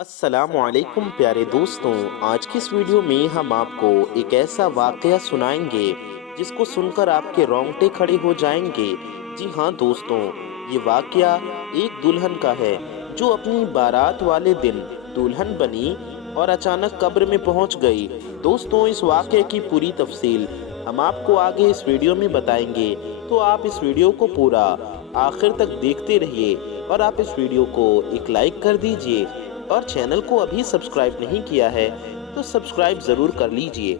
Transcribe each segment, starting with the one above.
السلام علیکم پیارے دوستوں، آج کی اس ویڈیو میں ہم آپ کو ایک ایسا واقعہ سنائیں گے جس کو سن کر آپ کے رونگٹے کھڑے ہو جائیں گے۔ جی ہاں دوستوں، یہ واقعہ ایک دلہن کا ہے جو اپنی بارات والے دن دلہن بنی اور اچانک قبر میں پہنچ گئی۔ دوستوں، اس واقعے کی پوری تفصیل ہم آپ کو آگے اس ویڈیو میں بتائیں گے، تو آپ اس ویڈیو کو پورا آخر تک دیکھتے رہیے اور آپ اس ویڈیو کو ایک لائک کر دیجئے، اور چینل کو ابھی سبسکرائب نہیں کیا ہے تو سبسکرائب ضرور کر لیجئے۔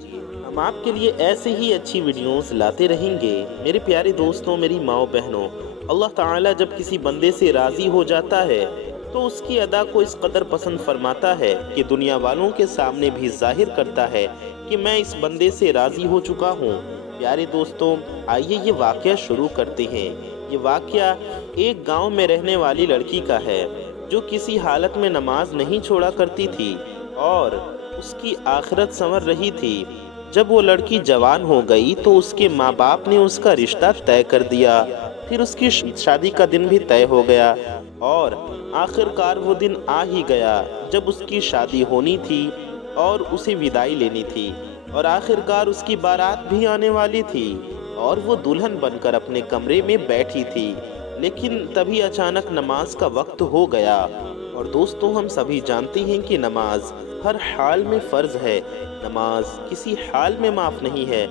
ہم آپ کے لیے ایسے ہی اچھی ویڈیوز لاتے رہیں گے۔ میرے پیارے دوستوں، میری ماؤں بہنوں، اللہ تعالیٰ جب کسی بندے سے راضی ہو جاتا ہے تو اس کی ادا کو اس قدر پسند فرماتا ہے کہ دنیا والوں کے سامنے بھی ظاہر کرتا ہے کہ میں اس بندے سے راضی ہو چکا ہوں۔ پیارے دوستوں، آئیے یہ واقعہ شروع کرتے ہیں۔ یہ واقعہ ایک گاؤں میں رہنے والی لڑکی کا ہے جو کسی حالت میں نماز نہیں چھوڑا کرتی تھی اور اس کی آخرت سنور رہی تھی۔ جب وہ لڑکی جوان ہو گئی تو اس کے ماں باپ نے اس کا رشتہ طے کر دیا، پھر اس کی شادی کا دن بھی طے ہو گیا، اور آخر کار وہ دن آ ہی گیا جب اس کی شادی ہونی تھی اور اسے وداعی لینی تھی، اور آخر کار اس کی بارات بھی آنے والی تھی اور وہ دلہن بن کر اپنے کمرے میں بیٹھی تھی۔ لیکن تبھی اچانک نماز کا وقت ہو گیا، اور دوستوں ہم سبھی جانتے ہیں کہ نماز ہر حال میں فرض ہے۔ نماز کسی حال میں معاف نہیں ہے،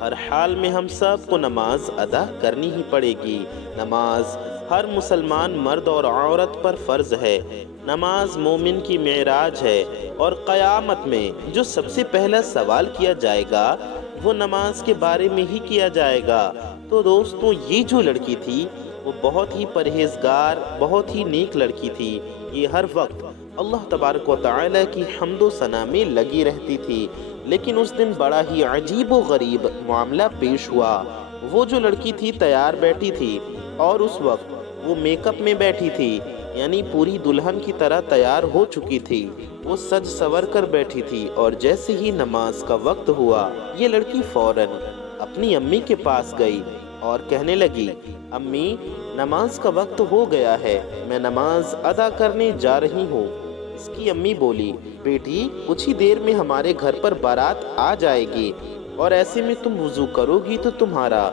ہر حال میں ہم سب کو نماز ادا کرنی ہی پڑے گی۔ نماز ہر مسلمان مرد اور عورت پر فرض ہے۔ نماز مومن کی معراج ہے، اور قیامت میں جو سب سے پہلا سوال کیا جائے گا وہ نماز کے بارے میں ہی کیا جائے گا۔ تو دوستوں، یہ جو لڑکی تھی وہ بہت ہی پرہیزگار، بہت ہی نیک لڑکی تھی۔ یہ ہر وقت اللہ تبارک و تعالی کی حمد و ثنا میں لگی رہتی تھی، لیکن اس دن بڑا ہی عجیب و غریب معاملہ پیش ہوا۔ وہ جو لڑکی تھی تیار بیٹھی تھی، اور اس وقت وہ میک اپ میں بیٹھی تھی، یعنی پوری دلہن کی طرح تیار ہو چکی تھی۔ وہ سج سور کر بیٹھی تھی، اور جیسے ہی نماز کا وقت ہوا یہ لڑکی فوراً اپنی امی کے پاس گئی اور کہنے لگی، امی، نماز کا وقت ہو گیا ہے، میں نماز ادا کرنے جا رہی ہوں۔ اس کی امی بولی، بیٹی، کچھ ہی دیر میں ہمارے گھر پر بارات آ جائے گی، اور ایسے میں تم وضو کرو گی تو تمہارا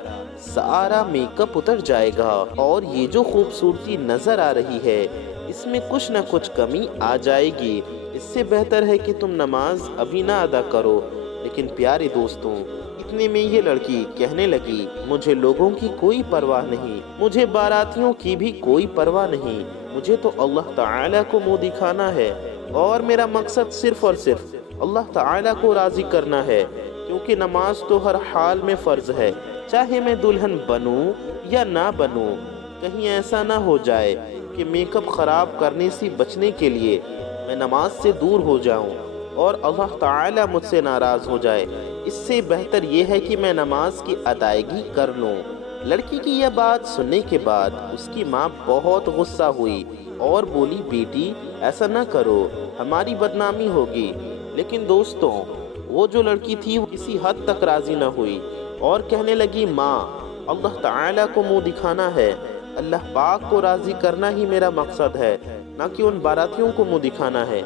سارا میک اپ اتر جائے گا، اور یہ جو خوبصورتی نظر آ رہی ہے اس میں کچھ نہ کچھ کمی آ جائے گی۔ اس سے بہتر ہے کہ تم نماز ابھی نہ ادا کرو۔ لیکن پیارے دوستوں، اتنے میں یہ لڑکی کہنے لگی، مجھے لوگوں کی کوئی پرواہ نہیں، مجھے باراتیوں کی بھی کوئی پرواہ نہیں، مجھے تو اللہ تعالیٰ کو منہ دکھانا ہے، اور میرا مقصد صرف اور صرف اللہ تعالیٰ کو راضی کرنا ہے، کیونکہ نماز تو ہر حال میں فرض ہے، چاہے میں دلہن بنوں یا نہ بنوں۔ کہیں ایسا نہ ہو جائے کہ میک اپ خراب کرنے سے بچنے کے لیے میں نماز سے دور ہو جاؤں اور اللہ تعالیٰ مجھ سے ناراض ہو جائے۔ اس سے بہتر یہ ہے کہ میں نماز کی ادائیگی کر لوں۔ لڑکی کی یہ بات سننے کے بعد اس کی ماں بہت غصہ ہوئی اور بولی، بیٹی، ایسا نہ کرو، ہماری بدنامی ہوگی۔ لیکن دوستوں، وہ جو لڑکی تھی وہ کسی حد تک راضی نہ ہوئی اور کہنے لگی، ماں، اللہ تعالیٰ کو منہ دکھانا ہے، اللہ پاک کو راضی کرنا ہی میرا مقصد ہے، نہ کہ ان باراتیوں کو منہ دکھانا ہے۔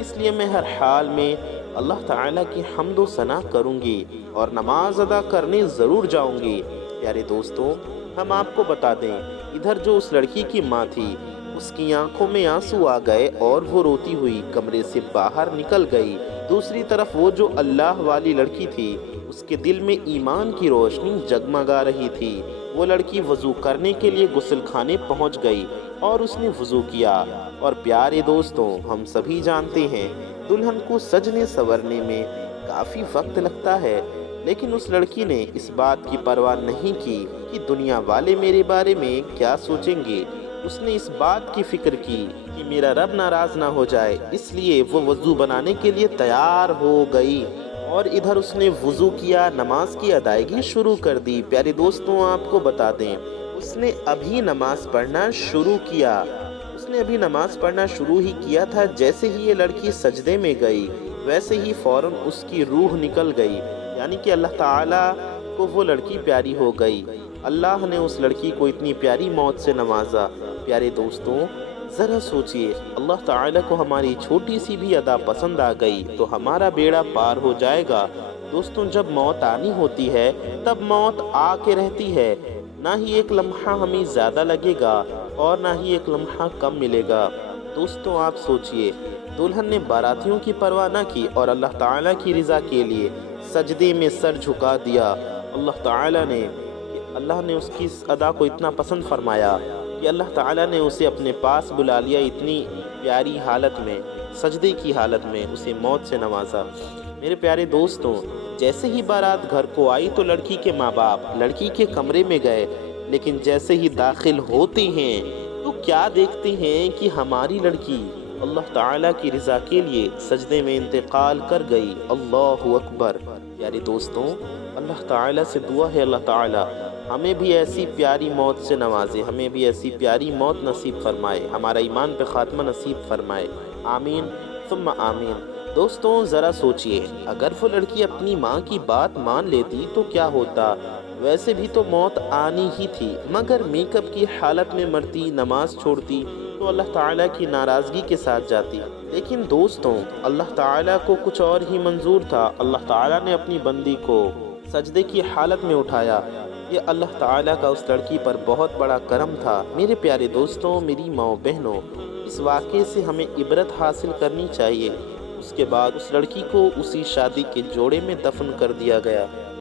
اس لیے میں ہر حال میں اللہ تعالیٰ کی حمد و ثنا کروں گی اور نماز ادا کرنے ضرور جاؤں گی۔ پیارے دوستوں، ہم آپ کو بتا دیں، ادھر جو اس لڑکی کی ماں تھی اس کی آنکھوں میں آنسو آ گئے اور وہ روتی ہوئی کمرے سے باہر نکل گئی۔ دوسری طرف وہ جو اللہ والی لڑکی تھی اس کے دل میں ایمان کی روشنی جگمگا رہی تھی۔ وہ لڑکی وضو کرنے کے لیے غسل خانے پہنچ گئی اور اس نے وضو کیا۔ اور پیارے دوستوں، ہم سبھی جانتے ہیں دلہن کو سجنے سورنے میں کافی وقت لگتا ہے، لیکن اس لڑکی نے اس بات کی پرواہ نہیں کی کہ دنیا والے میرے بارے میں کیا سوچیں گے۔ اس نے اس بات کی فکر کی کہ میرا رب ناراض نہ ہو جائے، اس لیے وہ وضو بنانے کے لیے تیار ہو گئی، اور ادھر اس نے وضو کیا، نماز کی ادائیگی شروع کر دی۔ پیارے دوستوں، آپ کو بتا دیں، اس نے ابھی نماز پڑھنا شروع کیا۔ اس نے ابھی نماز پڑھنا شروع ہی کیا تھا، جیسے ہی یہ لڑکی سجدے میں گئی ویسے ہی فوراً اس کی روح نکل گئی، یعنی کہ اللہ تعالیٰ کو وہ لڑکی پیاری ہو گئی۔ اللہ نے اس لڑکی کو اتنی پیاری موت سے نوازا۔ پیارے دوستوں، ذرا سوچئے اللہ تعالیٰ کو ہماری چھوٹی سی بھی ادا پسند آ گئی تو ہمارا بیڑا پار ہو جائے گا۔ دوستوں جب موت آنی ہوتی ہے تب موت آ کے رہتی ہے، نہ ہی ایک لمحہ ہمیں زیادہ لگے گا اور نہ ہی ایک لمحہ کم ملے گا۔ دوستوں آپ سوچئے دلہن نے باراتیوں کی پرواہ نہ کی اور اللہ تعالیٰ کی رضا کے لیے سجدے میں سر جھکا دیا۔ اللہ نے اس کی اس ادا کو اتنا پسند فرمایا کہ اللہ تعالیٰ نے اسے اپنے پاس بلا لیا، اتنی پیاری حالت میں، سجدے کی حالت میں اسے موت سے نوازا۔ میرے پیارے دوستوں جیسے ہی بارات گھر کو آئی تو لڑکی کے ماں باپ لڑکی کے کمرے میں گئے، لیکن جیسے ہی داخل ہوتے ہیں تو کیا دیکھتے ہیں کہ ہماری لڑکی اللہ تعالیٰ کی رضا کے لیے سجدے میں انتقال کر گئی۔ اللہ اکبر۔ پیارے دوستوں اللہ تعالیٰ سے دعا ہے اللہ تعالیٰ ہمیں بھی ایسی پیاری موت سے نوازے، ہمیں بھی ایسی پیاری موت نصیب فرمائے، ہمارا ایمان پہ خاتمہ نصیب فرمائے، آمین ثم آمین۔ دوستوں ذرا سوچئے اگر وہ لڑکی اپنی ماں کی بات مان لیتی تو کیا ہوتا؟ ویسے بھی تو موت آنی ہی تھی، مگر میک اپ کی حالت میں مرتی، نماز چھوڑتی تو اللہ تعالیٰ کی ناراضگی کے ساتھ جاتی۔ لیکن دوستوں اللہ تعالیٰ کو کچھ اور ہی منظور تھا، اللہ تعالیٰ نے اپنی بندی کو سجدے کی حالت میں اٹھایا۔ یہ اللہ تعالیٰ کا اس لڑکی پر بہت بڑا کرم تھا۔ میرے پیارے دوستوں میری ماں بہنوں اس واقعے سے ہمیں عبرت حاصل کرنی چاہیے۔ اس کے بعد اس لڑکی کو اسی شادی کے جوڑے میں دفن کر دیا گیا۔